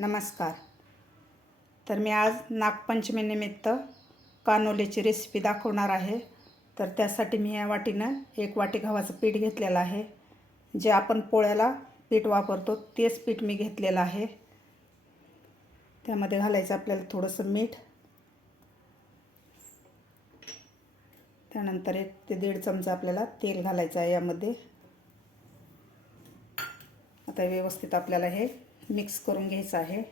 नमस्कार. तर मी आज नागपंचमीनिमित्त कानोलीची रेसिपी दाखवणार आहे. तर त्यासाठी मी या वाटीनं एक वाटी गव्हाचं पीठ घेतलेलं आहे. जे आपण पोळ्याला पीठ वापरतो तेच पीठ मी घेतलेलं आहे. त्यामध्ये घालायचं आपल्याला थोडंसं मीठ. त्यानंतर एक ते दीड चमचा आपल्याला तेल घालायचं आहे यामध्ये. आता व्यवस्थित आपल्याला हे मिक्स करून घ्यायचं आहे.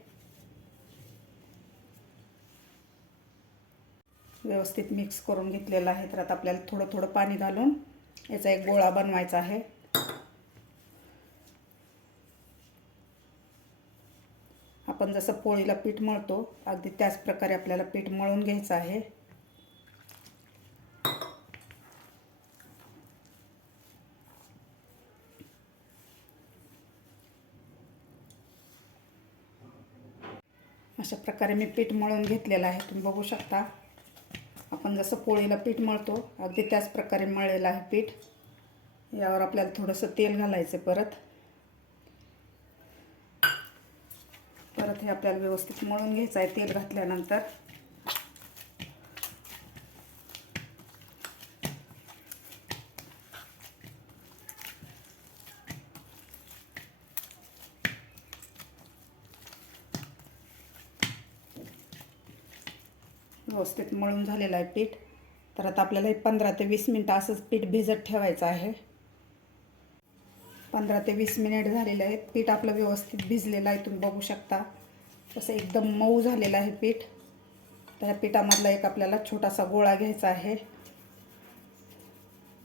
व्यवस्थित मिक्स करून घेतलेलं आहे. तर आता आपल्याला थोडं थोडं पाणी घालून याचा एक गोळा बनवायचा आहे. आपण जसं पोळीला पीठ मळतो अगदी त्याच प्रकारे आपल्याला पीठ मळून घ्यायचं आहे. अशा प्रकारे मी पीठ मळून घेतलेलं आहे. तुम्ही बघू शकता. आपण जसं पोळीला पीठ मळतो अगदी त्याच प्रकारे मळलेलं आहे पीठ. यावर आपल्याला थोडंसं तेल घालायचं परत. परत हे आपल्याला व्यवस्थित मळून घ्यायचं आहे तेल घातल्यानंतर. व्यवस्थित मळून झालेलं आहे पीठ. तर आता आपल्याला हे पंधरा ते वीस मिनटं असंच पीठ भिजत ठेवायचं आहे. पंधरा ते वीस मिनिट झालेलं आहे. पीठ आपलं व्यवस्थित भिजलेलं आहे तुम्ही बघू शकता. तसं एकदम मऊ झालेलं आहे पीठ. त्या पिठामधला एक आपल्याला छोटासा गोळा घ्यायचा आहे.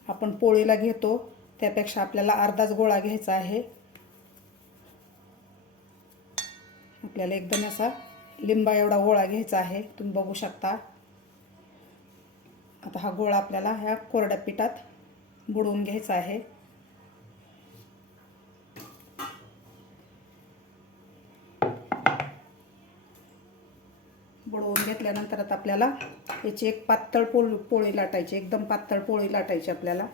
आपण पोळीला घेतो त्यापेक्षा आपल्याला अर्धाच गोळा घ्यायचा आहे. आपल्याला एकदम असा लिंबा एवढा गोळा घ्यायचा आहे. तुम्ही बघू शकता. आता हा गोळा आपल्याला ह्या कोरड्या पिठात बुडवून घ्यायचा आहे. बुडवून घेतल्यानंतर आता आपल्याला याची एक पातळ पोळ पोळी लाटायची. एकदम पातळ पोळी लाटायची आपल्याला.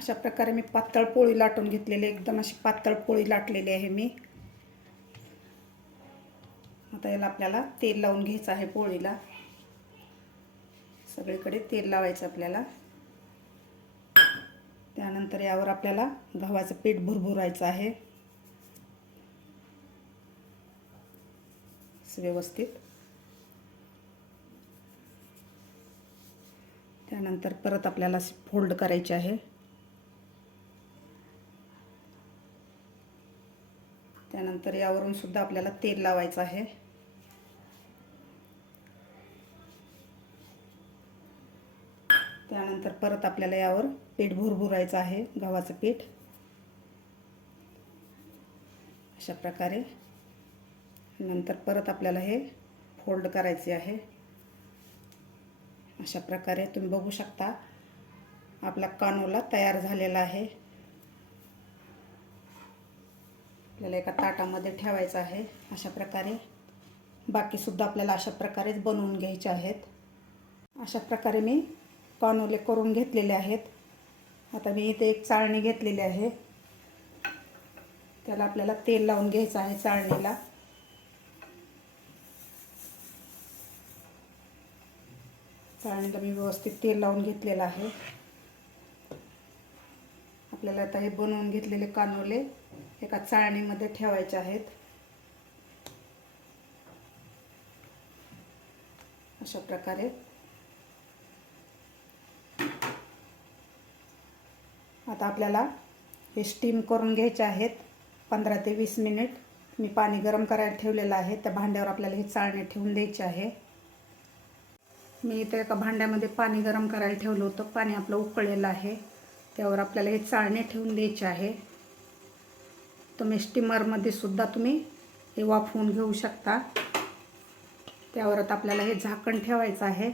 अशा प्रकारे मी पातळ पोळी लाटून घेतलेली एकदम अशी पातळ पोळी लाटलेली आहे मी. आता याला आपल्याला तेल लावून घ्यायचं आहे पोळीला. सगळीकडे तेल लावायचं आपल्याला. त्यानंतर यावर आपल्याला गव्हाचं पीठ भुरभुरायचं आहे. व्यवस्थित. त्यानंतर परत आपल्याला फोल्ड करायचे आहे. त्यानंतर यावरून सुद्धा आपल्याला तेल लावायचं आहे. त्यानंतर परत आपल्याला यावर पीठ भुरभुरायचं आहे गव्हाचं पीठ. अशा प्रकारे. नंतर परत आपल्याला हे फोल्ड करायचे आहे. अशा प्रकारे तुम्ही बघू शकता आपला कानोला तयार झालेला आहे. आपल्याला एका ताटामध्ये ठेवायचं आहे. अशा प्रकारे. बाकीसुद्धा आपल्याला अशा प्रकारेच बनवून घ्यायचे आहेत. अशा प्रकारे मी कानोले करून घेतलेले आहेत. आता मी इथे एक चाळणी घेतलेली आहे. त्याला आपल्याला तेल लावून घ्यायचं आहे चाळणीला. चाळणीला मी व्यवस्थित तेल लावून घेतलेलं आहे. आपल्याला आता हे बनवून घेतलेले कानोले एका चाळणीमध्ये ठेवायचे आहेत. अशा प्रकारे. आता आपल्याला हे स्टीम करून घ्यायचे आहेत. पंधरा ते वीस मिनिट मी पाणी गरम करायला ठेवलेलं आहे. त्या भांड्यावर आपल्याला हे चाळणे ठेवून द्यायचे आहे. मी इथे एका भांड्यामध्ये पाणी गरम करायला ठेवलं होतं. पाणी आपलं उकळलेलं आहे. त्यावर आपल्याला हे चाळणे ठेवून द्यायचे आहे. तुम्ही स्टीमरमध्ये सुद्धा तुम्ही हे वाफवून घेऊ शकता. त्यावरच आपल्याला हे झाकण ठेवायचं आहे.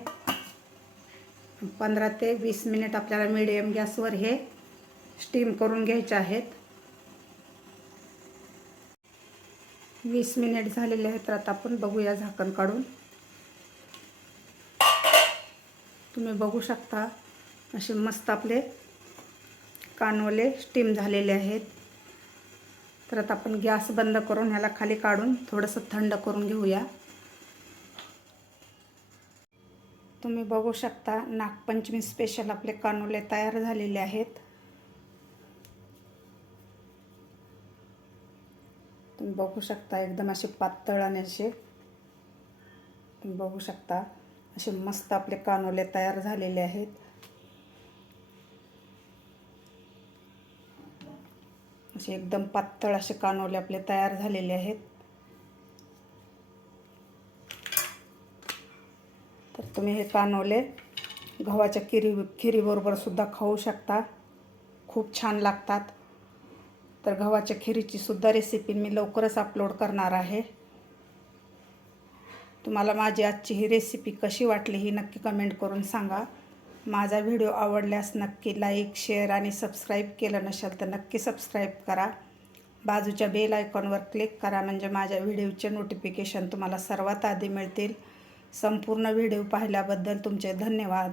पंधरा ते वीस मिनिट आपल्याला मिडियम गॅसवर हे स्टीम करून घ्यायचे आहेत. वीस मिनिट झालेले आहेत तर आता आपण बघूया झाकण काढून. तुम्ही बघू शकता असे मस्त आपले कानोले स्टीम झालेले आहेत. तर आता आपण गॅस बंद करून ह्याला खाली काढून थोडंसं थंड करून घेऊया. तुम्ही बघू शकता नागपंचमी स्पेशल आपले कानोले तयार झालेले आहेत. तुम्ही बघू शकता एकदम असे पातळ आणि असे. तुम्ही बघू शकता असे मस्त आपले कानोले तयार झालेले आहेत. असे एकदम पातळ असे कानोले आपले तयार झालेले आहेत. तर तुम्ही हे कानोले गव्हाच्या खिरी खिरीबरोबर सुद्धा खाऊ शकता. खूप छान लागतात. तर गव्हाच्या खिरीची सुद्धा रेसिपी मी लवकरच अपलोड करणार आहे. तुम्हाला माझी आजची ही रेसिपी कशी वाटली ही नक्की कमेंट करून सांगा. माझा व्हिडिओ आवडल्यास नक्की लाईक शेअर आणि सबस्क्राईब केलं नसेल तर नक्की सबस्क्राईब करा. बाजूच्या बेल आयकॉनवर क्लिक करा म्हणजे माझ्या व्हिडिओचे नोटिफिकेशन तुम्हाला सर्वात आधी मिळतील. संपूर्ण व्हिडिओ पाहिल्याबद्दल तुमचे धन्यवाद.